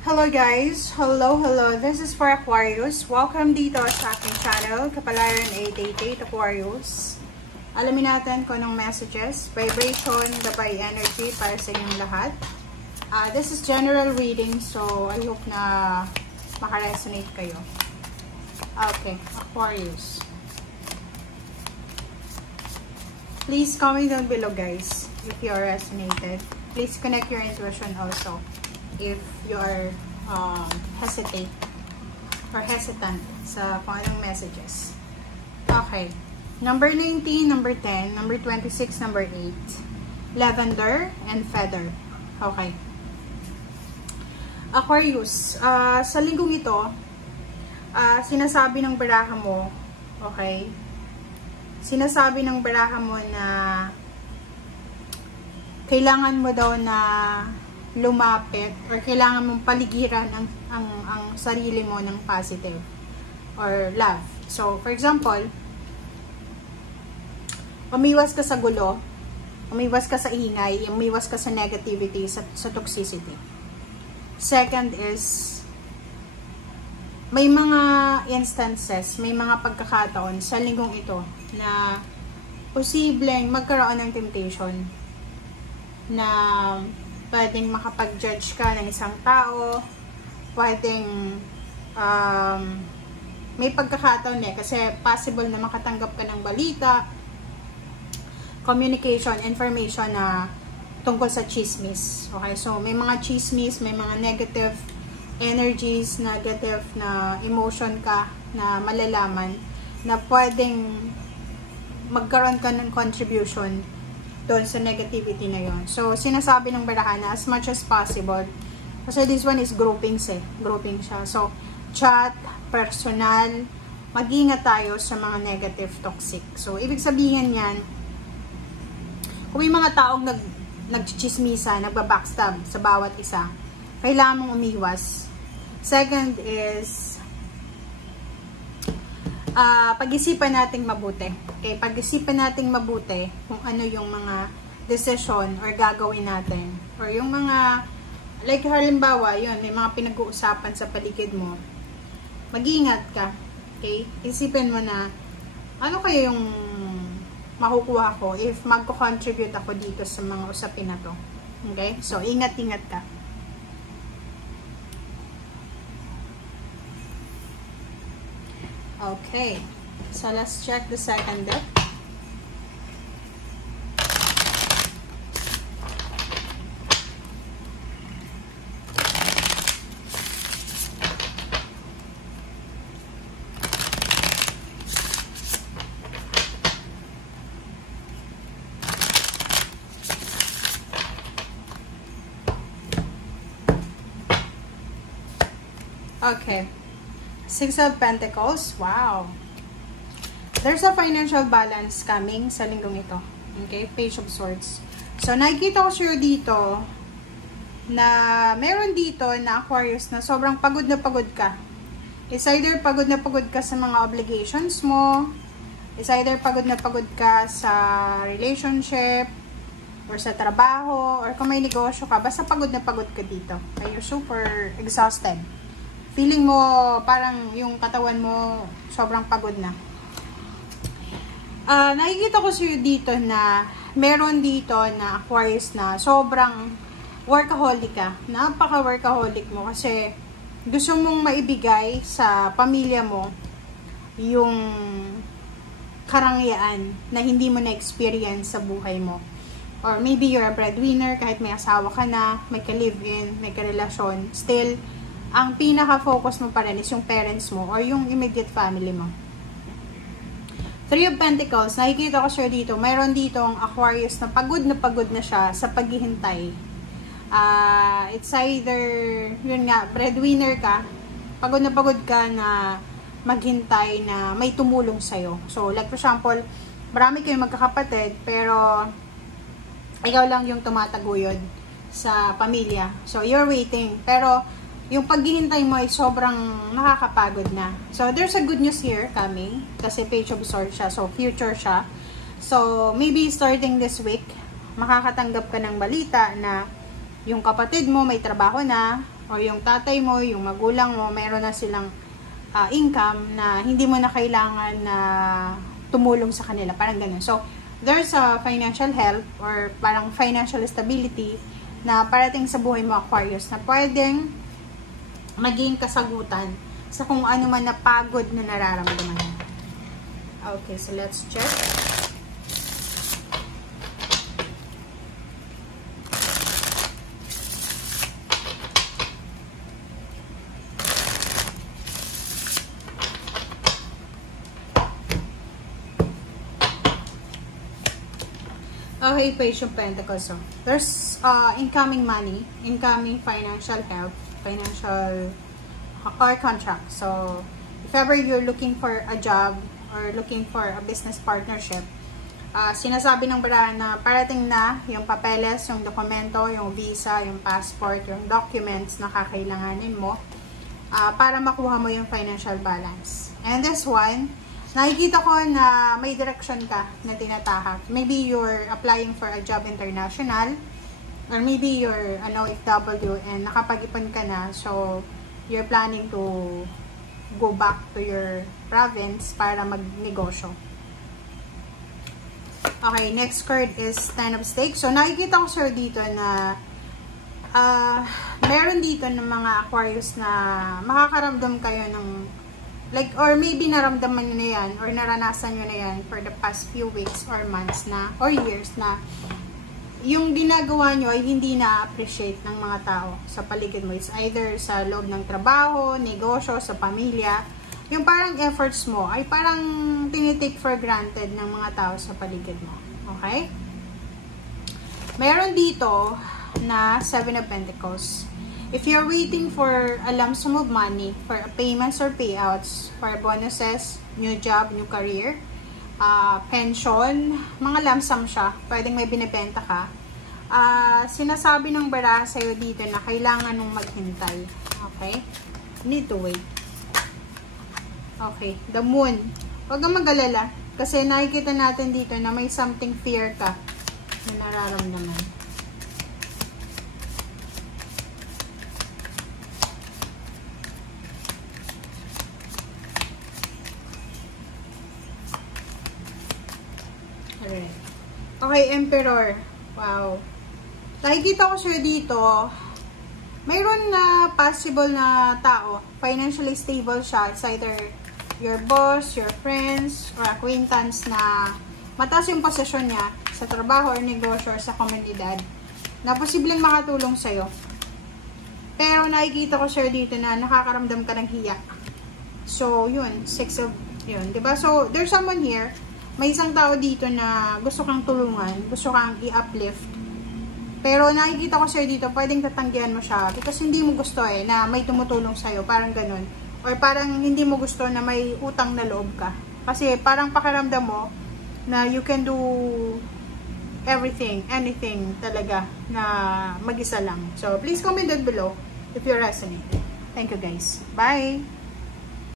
Hello guys! Hello! This is for Aquarius. Welcome dito sa aking channel, Kapalaran 888 Aquarius. Alamin natin kung anong messages, vibration, gabay energy para sa inyong lahat. This is general reading, so I hope na makaresonate kayo. Okay, Aquarius. Please comment down below guys if you are resonated. Please connect your intuition also if you are hesitant sa kung anong messages. Okay. Number 19, number 10, number 26, number 8. Lavender and feather. Okay. Aquarius, sa linggong ito, sinasabi ng baraha mo, okay? Sinasabi ng baraha mo na kailangan mo daw na lumapit or kailangan mong paligiran ang sarili mo ng positive or love. So, for example, umiwas ka sa gulo, umiwas ka sa ingay, umiwas ka sa negativity, sa toxicity. Second is, may mga instances, may mga pagkakataon sa linggong ito na posibleng magkaroon ng temptation na pwedeng makapag-judge ka ng isang tao, pwedeng may pagkakataon kasi possible na makatanggap ka ng balita, communication, information na tungkol sa chismis. Okay, so may mga chismis, may mga negative energies, negative na emotion ka na malalaman na pwedeng magkaroon ka ng contribution doon sa negativity na yon. So, sinasabi ng baraha na as much as possible. Kasi this one is groupings grouping siya. So, chat, personal, mag-ingat tayo sa mga negative, toxic. So, ibig sabihin yan, kung may mga taong nagchichismisa, nagbabackstab sa bawat isa, kailangan mong umiwas. Second is, pag-isipan nating mabuti. Okay, pag-isipan nating mabuti kung ano yung mga decision or gagawin natin. Or yung mga, like halimbawa, yun, may mga pinag-uusapan sa paligid mo. Mag-iingat ka. Okay? Isipin mo na, ano kaya yung makukuha ko if magko-contribute ako dito sa mga usapin na to. Okay? So, ingat-ingat ka. Okay. So, let's check the second deck. Okay. Six of Pentacles. Wow. There's a financial balance coming sa linggong ito. Okay? Page of Swords. So, nakikita ko sa'yo dito na meron dito na Aquarius na sobrang pagod na pagod ka. It's either pagod na pagod ka sa mga obligations mo. It's either pagod na pagod ka sa relationship or sa trabaho or kung may negosyo ka. Basta pagod na pagod ka dito. Okay? You're super exhausted. Feeling mo parang yung katawan mo sobrang pagod na. Nakikita ko sa'yo dito na meron dito na Aquarius na sobrang workaholic ka. Napaka-workaholic mo kasi gusto mong maibigay sa pamilya mo yung karangyaan na hindi mo na-experience sa buhay mo. Or maybe you're a breadwinner kahit may asawa ka na, may ka-live-in, may ka-relasyon. Still, ang pinaka-focus mo pa rin is yung parents mo or yung immediate family mo. Three of Pentacles, nakikita ko siya dito, mayroon ditong Aquarius na pagod na siya sa paghihintay. It's either, yun nga, breadwinner ka, pagod ka na maghintay na may tumulong sa'yo. So, like for example, marami kayong magkakapatid, pero ikaw lang yung tumataguyod sa pamilya. So, you're waiting. Pero, yung paghihintay mo ay sobrang nakakapagod na. So, there's a good news here coming. Kasi Page of Swords siya. So, future siya. So, maybe starting this week, makakatanggap ka ng balita na yung kapatid mo may trabaho na, o yung tatay mo, yung magulang mo, meron na silang income na hindi mo na kailangan na tumulong sa kanila, parang ganun. So, there's a financial help or parang financial stability na parating sa buhay mo, Aquarius, na pwedeng maging kasagutan sa kung ano man na pagod na nararamdaman mo. Okay, so let's check. Okay, Page of Pentacles. So, there's incoming money, incoming financial help, financial or contract. So, if ever you're looking for a job or looking for a business partnership, sinasabi ng barahan na parating na yung papeles, yung dokumento, yung visa, yung passport, yung documents na kakailanganin mo para makuha mo yung financial balance. And this one, nakikita ko na may direction ka na tinatahak. Maybe you're applying for a job international, or maybe you're an OFW and nakapag-ipon ka na, so you're planning to go back to your province para magnegosyo. Okay, next card is Ten of Stakes. So nakikita ko sir dito na meron dito ng mga Aquarius na makakaramdam kayo ng like, or maybe naramdaman nyo na yan or naranasan nyo na yan for the past few weeks or months na or years na yung ginagawa nyo ay hindi na-appreciate ng mga tao sa paligid mo. It's either sa loob ng trabaho, negosyo, sa pamilya. Yung parang efforts mo ay parang tinitake for granted ng mga tao sa paligid mo. Okay? Meron dito na Seven of Pentacles. If you're waiting for a lump sum of money, for payments or payouts, for bonuses, new job, new career, pension, mga lump sum siya, pwedeng may binibenta ka, sinasabi ng bara sa'yo dito na kailangan mong maghintay. Okay? Need to wait. Okay. The Moon. Huwag kang mag-alala. Kasi nakikita natin dito na may something fear ka na nararamdaman. Okay, Emperor. Wow. Nakikita ko siya dito, mayroon na possible na tao, financially stable siya. It's either your boss, your friends, or acquaintance na mataas yung posisyon niya sa trabaho or negosyo or sa komunidad na posibleng makatulong sa'yo. Pero nakikita ko siya dito na nakakaramdam ka ng hiya. So, yun. Yun. Diba? So, there's someone here. May isang tao dito na gusto kang tulungan, gusto kang i-uplift. Pero nakikita ko sa'yo dito, pwedeng tatanggihan mo siya because hindi mo gusto na may tumutulong sa'yo, parang ganun. Or parang hindi mo gusto na may utang na loob ka. Kasi parang pakiramdam mo na you can do everything, anything talaga na mag-isa lang. So, please comment down below if you resonate. Thank you guys. Bye!